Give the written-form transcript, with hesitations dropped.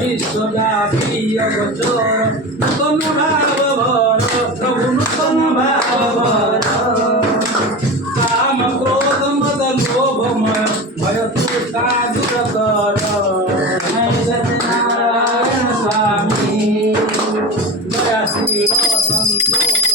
विश्वव्यापी अगोचर नूतन भाव भर प्रभु नूतन भाव भर काम क्रोध मद लोभ भय तृष्णा दूर कर सत्यनारायण स्वामी दयाशील संतोष